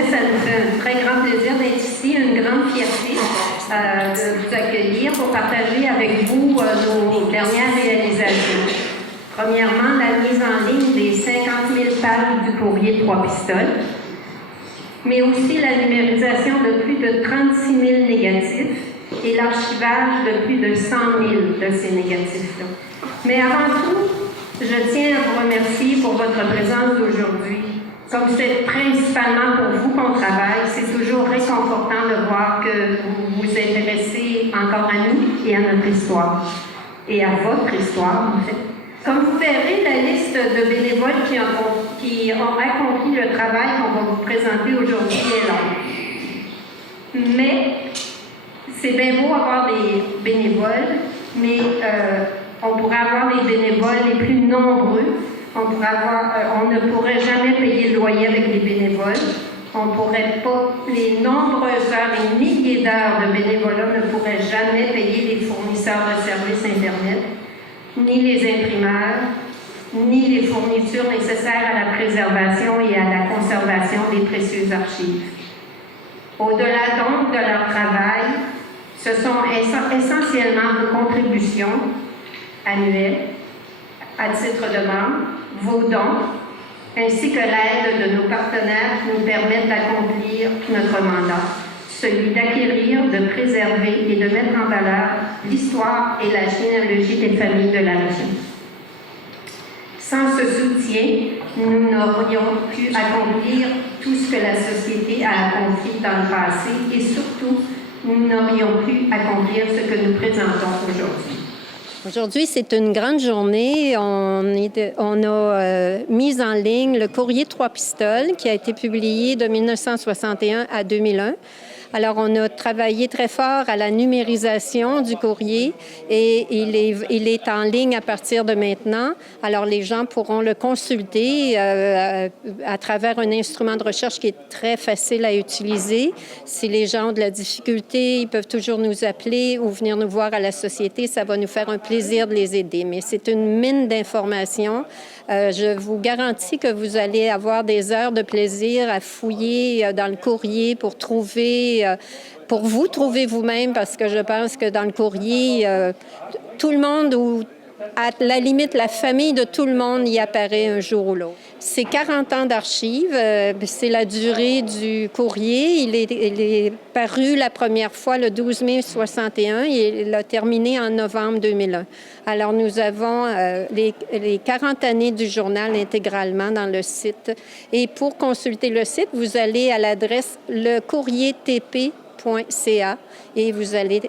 disais, ça nous fait un très grand plaisir d'être ici, une grande fierté de vous accueillir pour partager avec vous nos dernières réalisations. Premièrement, la mise en ligne des 50 000 pages du courrier 3 pistoles, mais aussi la numérisation de plus de 36 000 négatifs et l'archivage de plus de 100 000 de ces négatifs-là. Mais avant tout, je tiens à vous remercier pour votre présence d'aujourd'hui. Comme c'est principalement pour vous qu'on travaille, c'est toujours réconfortant de voir que vous vous intéressez encore à nous et à notre histoire, et à votre histoire, en fait. Comme vous verrez, la liste de bénévoles qui ont accompli le travail qu'on va vous présenter aujourd'hui est longue. Mais c'est bien beau avoir des bénévoles, mais on pourrait avoir les bénévoles les plus nombreux. On ne pourrait jamais payer le loyer avec les bénévoles. On ne pourrait pas, les nombreuses heures et milliers d'heures de bénévolat ne pourraient jamais payer les fournisseurs de services Internet, ni les imprimeurs, ni les fournitures nécessaires à la préservation et à la conservation des précieuses archives. Au-delà donc de leur travail, ce sont essentiellement vos contributions annuelles, à titre de membre, vos dons, ainsi que l'aide de nos partenaires qui nous permettent d'accomplir notre mandat, celui d'acquérir, de préserver et de mettre en valeur l'histoire et la généalogie des familles de la région. Sans ce soutien, nous n'aurions pu accomplir tout ce que la société a accompli dans le passé et surtout, nous n'aurions pu accomplir ce que nous présentons aujourd'hui. Aujourd'hui, c'est une grande journée. On a mis en ligne le courrier 3 pistoles qui a été publié de 1961 à 2001. Alors, on a travaillé très fort à la numérisation du courrier et il est en ligne à partir de maintenant. Alors, les gens pourront le consulter à travers un instrument de recherche qui est très facile à utiliser. Si les gens ont de la difficulté, ils peuvent toujours nous appeler ou venir nous voir à la Société. Ça va nous faire un plaisir de les aider. Mais c'est une mine d'informations. Je vous garantis que vous allez avoir des heures de plaisir à fouiller dans le courrier pour trouver, pour vous trouver vous-même, parce que je pense que dans le courrier, tout le monde ou à la limite, la famille de tout le monde y apparaît un jour ou l'autre. C'est 40 ans d'archives, c'est la durée du courrier. Il est paru la première fois le 12 mai 61 et il a terminé en novembre 2001. Alors, nous avons les 40 années du journal intégralement dans le site. Et pour consulter le site, vous allez à l'adresse lecourriertp.ca et vous allez,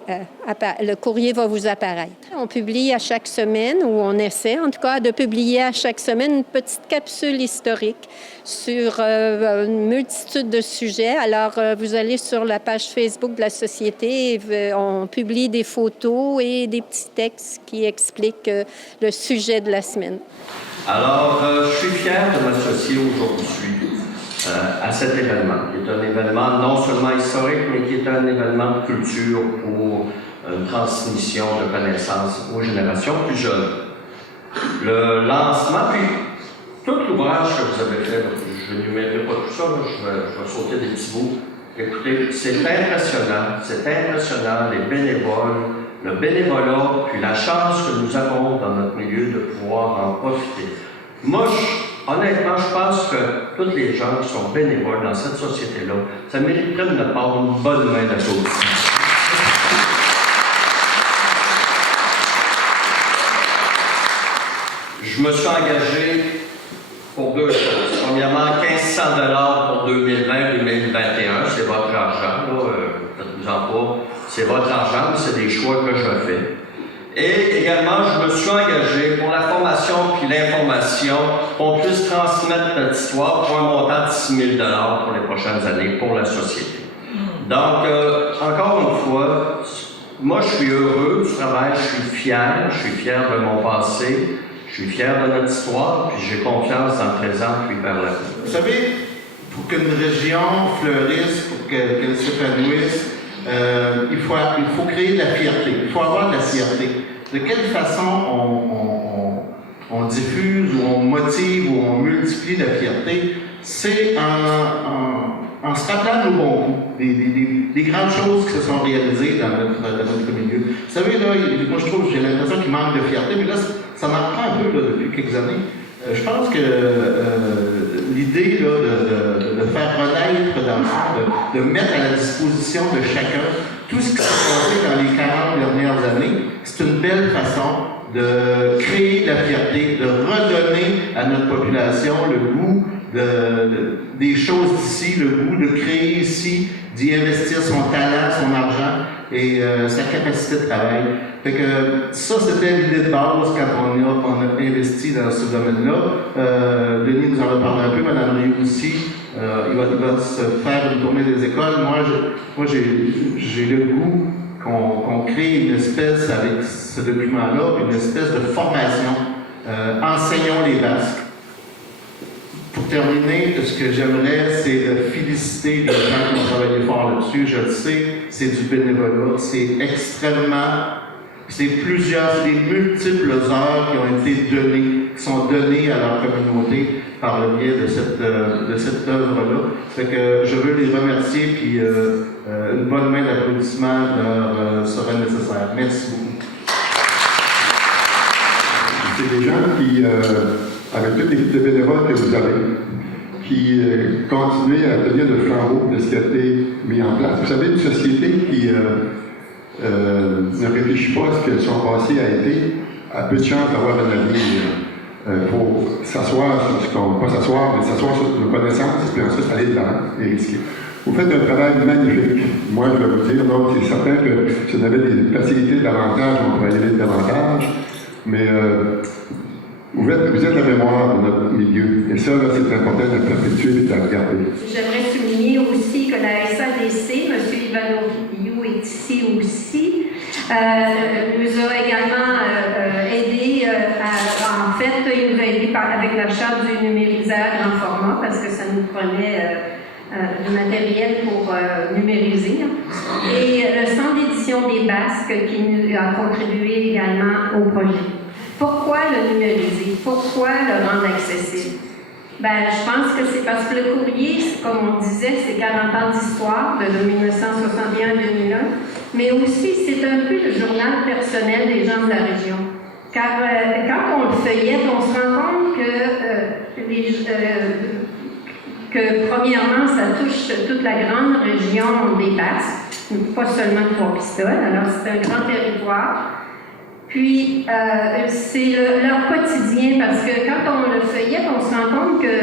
le courrier va vous apparaître. On publie à chaque semaine, ou on essaie en tout cas de publier à chaque semaine une petite capsule historique sur une multitude de sujets. Alors, vous allez sur la page Facebook de la Société, et on publie des photos et des petits textes qui expliquent le sujet de la semaine. Alors, je suis fier de m'associer aujourd'hui à cet événement, qui est un événement non seulement historique, mais qui est un événement de culture pour une transmission de connaissances aux générations plus jeunes. Le lancement, puis tout l'ouvrage que vous avez fait, je ne numérerai pas tout ça, je vais sauter des petits bouts. Écoutez, c'est impressionnant, les bénévoles, le bénévolat, puis la chance que nous avons dans notre milieu de pouvoir en profiter. Moi, honnêtement, je pense que tous les gens qui sont bénévoles dans cette société-là, ça mériterait de notre part une bonne main d'applaudissements. Je me suis engagé pour deux choses. Premièrement, 1 500 $ pour 2020-2021, c'est votre argent, là, faites-vous-en pas, c'est votre argent, mais c'est des choix que je fais. Et également, je me suis engagé pour la formation puis l'information, qu'on puisse transmettre notre histoire pour un montant de 6 000 $ pour les prochaines années pour la société. Donc, encore une fois, moi je suis heureux du travail, je suis fier de mon passé, je suis fier de notre histoire, puis j'ai confiance dans le présent puis vers l'avenir. Vous savez, pour qu'une région fleurisse, pour qu'elle s'épanouisse, il faut créer de la fierté, il faut avoir de la fierté. De quelle façon on diffuse ou on motive ou on multiplie la fierté? C'est en en se rappelant nos bons coups, des grandes choses qui se sont réalisées dans notre milieu. Vous savez, là, moi je trouve, j'ai l'impression qu'il manque de fierté, mais là, ça m'en prend un peu là, depuis quelques années. Je pense que l'idée de faire renaître dans le fond, de mettre à la disposition de chacun tout ce qui s'est passé dans les 40 dernières années, c'est une belle façon de créer de la fierté, de redonner à notre population le goût des choses d'ici, le goût de créer ici, d'y investir son talent, son argent et sa capacité de travail. Fait que ça, c'était l'idée de base quand on a investi dans ce domaine-là. Denis nous en a parlé un peu, Mme Rioux aussi. Il va se faire une tournée des écoles. Moi, j'ai le goût qu'on crée une espèce, avec ce document-là, une espèce de formation. Enseignons les Basques. Pour terminer, ce que j'aimerais, c'est de féliciter les gens qui ont travaillé fort là-dessus. Je le sais, c'est du bénévolat. C'est extrêmement... C'est des multiples heures qui ont été données, qui sont données à leur communauté par le biais de cette œuvre-là. Fait que je veux les remercier, puis une bonne main d'applaudissement leur serait nécessaire. Merci beaucoup. C'est des gens qui, avec toute l'équipe de bénévoles que vous avez, qui continuent à tenir le flambeau de ce qui a été mis en place. Vous savez, une société qui ne réfléchit pas à ce que son passé a été, a peu de chance d'avoir un avenir. Il faut s'asseoir sur ce qu'on... Pas s'asseoir, mais s'asseoir sur nos connaissances, puis ensuite aller de l'avant et risquer. Vous faites un travail magnifique. Moi, je vais vous dire, c'est certain que si on avait des facilités davantage, on pourrait y aller davantage, mais vous êtes la mémoire de notre milieu. Et ça, là, c'est important de perpétuer et de la regarder. J'aimerais souligner aussi que la SADC, M. Ivanoviou est ici aussi, nous a également aidé en fait, il nous a aidé avec l'achat du numériseur grand format parce que ça nous prenait du matériel pour numériser. Et le Centre d'édition des Basques qui nous a contribué également au projet. Pourquoi le numériser? Pourquoi le rendre accessible? Ben, je pense que c'est parce que le courrier, comme on disait, c'est 40 ans d'histoire, de 1961 à 2001, mais aussi c'est un peu le journal personnel des gens de la région. Car quand on le feuillette, on se rend compte que premièrement, ça touche toute la grande région des Basques, pas seulement Trois-Pistoles, alors c'est un grand territoire. Puis, c'est leur quotidien, parce que quand on le feuillette, on se rend compte que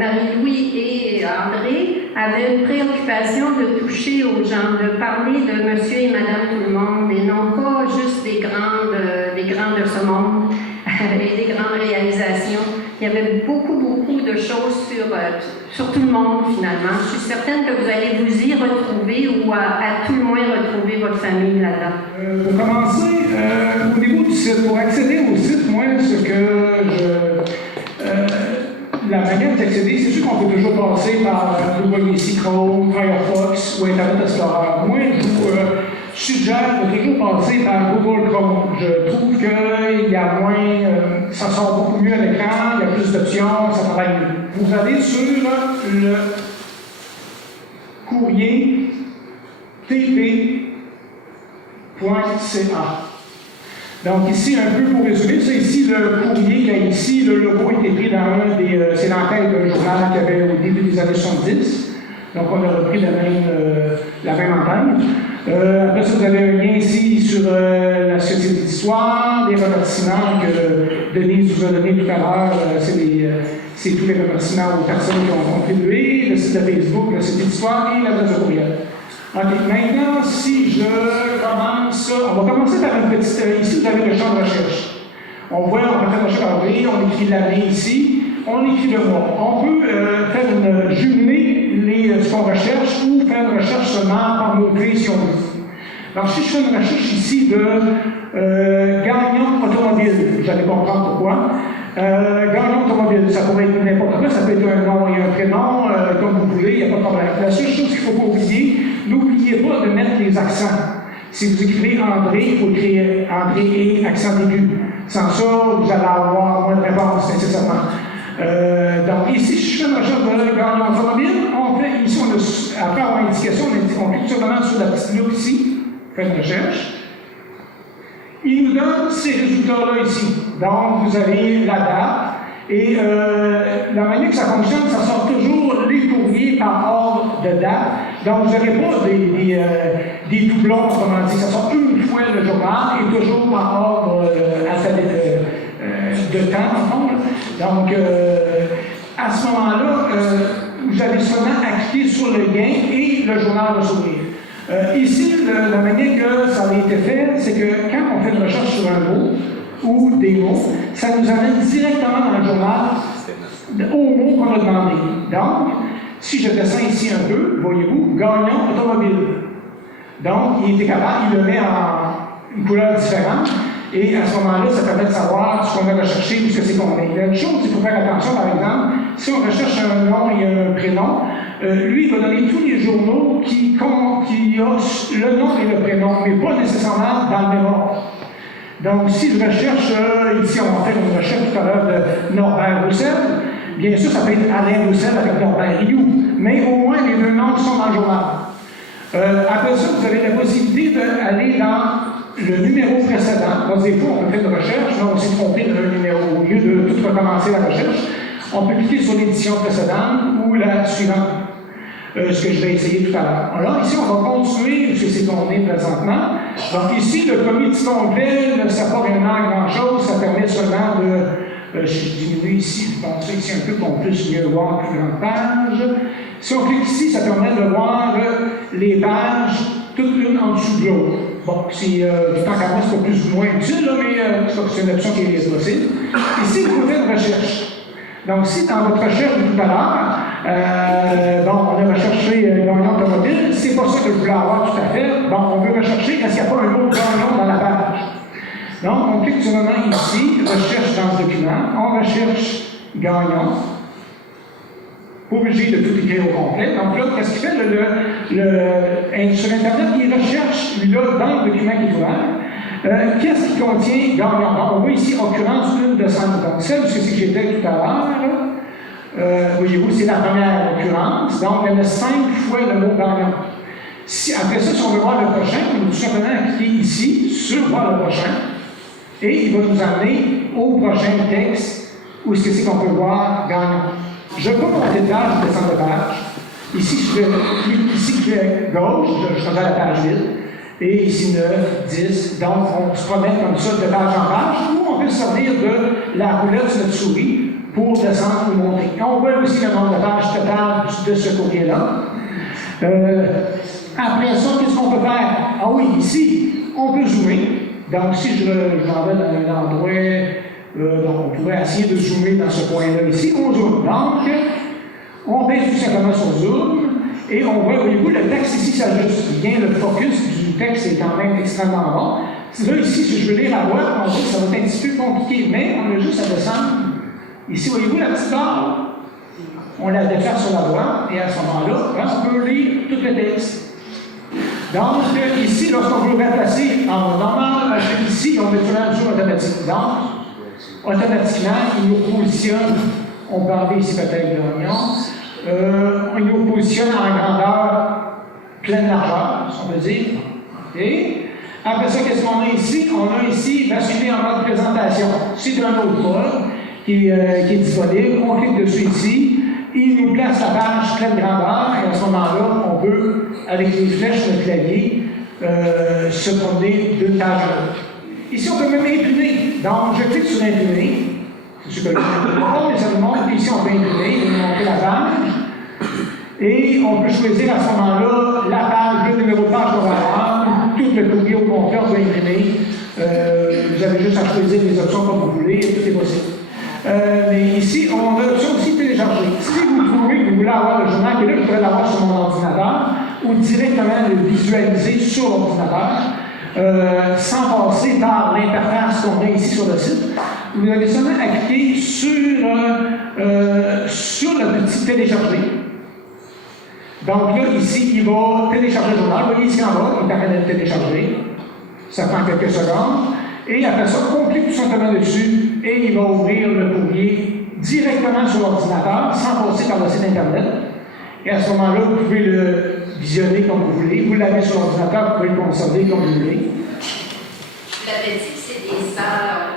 Marie-Louis et André avaient une préoccupation de toucher aux gens, de parler de monsieur et madame tout le monde, et non pas juste des grands de ce monde et des grandes réalisations. Il y avait beaucoup de choses sur tout le monde, finalement. Je suis certaine que vous allez vous y retrouver ou à tout le moins retrouver votre famille là-dedans. Pour commencer, au niveau du site, pour accéder au site, moi, la manière d'accéder, c'est sûr qu'on peut toujours passer par Google ici, Chrome, Firefox ou Internet Explorer. Moi, je suggère de toujours passer par Google Chrome. Je trouve qu'il y a moins, ça sort beaucoup mieux à l'écran, il y a plus d'options, ça travaille mieux. Vous allez sur le courrier tp.ca. Donc ici, un peu pour résumer, c'est ici le courrier qui a ici, le logo a été pris dans c'est l'enquête d'un journal qu'il y avait au début des années 70. Donc on a repris la même antenne. Après ça, vous avez un lien ici sur la Société d'Histoire, les remerciements que Denise vous a donné tout à l'heure. C'est tous les remerciements aux personnes qui ont contribué, le site de Facebook, la Société d'Histoire et l'adresse de courriel. OK, maintenant, si je commence, on va commencer par une petite... ici, vous avez le champ de recherche. On voit, on va faire recherche par avril, on écrit l'année ici, on écrit le mois. On peut faire jumeler ce qu'on recherche ou faire une recherche seulement par mot-clé si on veut. Donc, si je fais une recherche ici de gagnant automobile, vous allez comprendre pourquoi. Gagnant automobile, ça pourrait être n'importe quoi, ça peut être un nom et un prénom, comme vous voulez, il n'y a pas de problème. La seule chose qu'il ne faut pas oublier, n'oubliez pas de mettre les accents. Si vous écrivez André, il faut écrire André et accent aigu. Sans ça, vous allez avoir moins de réponses nécessairement. Donc ici, je fais une recherche de Gagnon automobile. Ici, après avoir indication, on clique simplement sur la petite loupe ici, on fait une recherche. Il nous donne ces résultats-là ici. Donc, vous avez la date. Et la manière que ça fonctionne, ça sort toujours les courriers par ordre de date. Donc, vous n'avez pas des doublons, comment dire. Ça sort une fois le journal et toujours par ordre de temps, en fond. Donc, à ce moment-là, vous avez seulement à cliquer sur le lien et le journal va s'ouvrir. Ici, la manière que ça a été fait, c'est que quand on fait une recherche sur un mot ou des mots, ça nous amène directement dans le journal au mot qu'on a demandé. Donc, si je descends ici un peu, voyez-vous, Gagnon automobile. Donc, il était capable, il le met en une couleur différente. Et à ce moment-là, ça permet de savoir ce qu'on a recherché ou ce que c'est qu'on a. Il y a une chose qu'il faut faire attention, par exemple, si on recherche un nom et un prénom, lui, il va donner tous les journaux qui ont le nom et le prénom, mais pas nécessairement dans le même ordre. Donc, si je recherche, ici, on va faire une recherche tout à l'heure de Norbert Roussel, bien sûr, ça peut être Alain Roussel avec Norbert Rioux, mais au moins les deux noms qui sont dans le journal. Après ça, vous avez la possibilité d'aller dans le numéro précédent. Donc, des fois, on peut faire une recherche, là, on s'est trompé dans le numéro. Au lieu de tout recommencer la recherche, on peut cliquer sur l'édition précédente ou la suivante. Ce que je vais essayer tout à l'heure. Alors, ici, on va continuer, puisque c'est qu'on est présentement. Donc, ici, le premier petit onglet ne sert pas vraiment grand-chose, ça permet seulement de. Je diminue ici, je pense ici un peu qu'on puisse mieux voir plus grande page. Si on clique ici, ça permet de voir les pages, toutes l'une en dessous de l'autre. Bon, si tant qu'à moi, c'est pas plus ou moins utile, là, mais c'est une option qui est possible. Ici, vous faites une recherche. Donc, si dans votre recherche de tout à l'heure, on a recherché Gagnon automobile, c'est pas ça que je voulais avoir tout à fait. Bon, on veut rechercher est-ce qu'il n'y a pas un mot Gagnon dans la page. Donc, on clique sur le nom ici, recherche dans le document, on recherche Gagnon. Pas obligé de tout écrire au complet. Donc là, qu'est-ce qu'il fait? Sur Internet, il recherche, lui-là, dans le document qui est ouvert. Qu'est-ce qui contient Gagnon? Donc, on voit ici occurrence une de 100. Donc, celle que j'étais tout à l'heure, voyez-vous, c'est la première occurrence. Donc, il y en a 5 fois le mot Gagnon. Après ça, si on veut voir le prochain, on va tout simplement cliquer ici sur voir le prochain. Et il va nous amener au prochain texte où est-ce que c'est qu'on peut voir Gagnon. Je peux monter de page, je descends de page. Ici, je fais gauche, je suis à la page vide. Et ici, 9, 10. Donc, on se promène comme ça de page en page, ou on peut se servir de la roulette sur notre souris pour descendre ou monter. Et on voit aussi le nombre de pages totales de ce courrier-là. Après ça, qu'est-ce qu'on peut faire? Ah oui, ici, on peut zoomer. Donc, si je m'en vais dans un endroit, donc on pourrait essayer de zoomer dans ce point-là ici. On zoome. Donc, on baisse tout simplement son zoom. Et on voit, voyez-vous, le texte ici s'ajuste bien, le focus du texte est quand même extrêmement bon. Là, ici, si je veux lire à voix, on voit que ça va être un petit peu compliqué, mais on a juste à descendre. Ici, voyez-vous la petite barre? On la déplace sur la voix, et à ce moment-là, on peut lire tout le texte. Donc, ici, lorsqu'on veut remplacer en normal, ici, on met tout le zoom automatique. Donc, automatiquement, il nous positionne, on peut enlever ici peut-être l'oignon. On nous positionne en grandeur pleine largeur, si on peut dire. Et après ça, qu'est-ce qu'on a ici? On a ici basculer en mode présentation. C'est un autre mode qui est disponible. On clique dessus ici. Il nous place la page pleine grandeur. Et à ce moment-là, on peut, avec les flèches de clavier, se promener d'une page à l'autre. Ici, on peut même imprimer. Donc, je clique sur imprimer. C'est ce que je fais, mais ça nous montre. Ici, on peut imprimer, on peut monter la page. Et on peut choisir à ce moment-là la page, le numéro de page qu'on va avoir, tout le courrier au complet, on peut imprimer. Vous avez juste à choisir les options comme vous voulez, tout est possible. Mais ici, on a l'option aussi télécharger. Si vous trouvez que vous voulez avoir le journal, que là, je pourrais l'avoir sur mon ordinateur, ou directement le visualiser sur l'ordinateur, sans passer par l'interface qu'on a ici sur le site, vous avez seulement à cliquer sur le petit télécharger. Donc là, ici, il va télécharger le journal. Vous voyez ici en bas, il permet de télécharger. Ça prend quelques secondes. Et après ça, on clique tout simplement dessus et il va ouvrir le courrier directement sur l'ordinateur, sans passer par le site Internet. Et à ce moment-là, vous pouvez le visionner comme vous voulez. Vous l'avez sur l'ordinateur, vous pouvez le conserver comme vous voulez. La petite, c'est des salles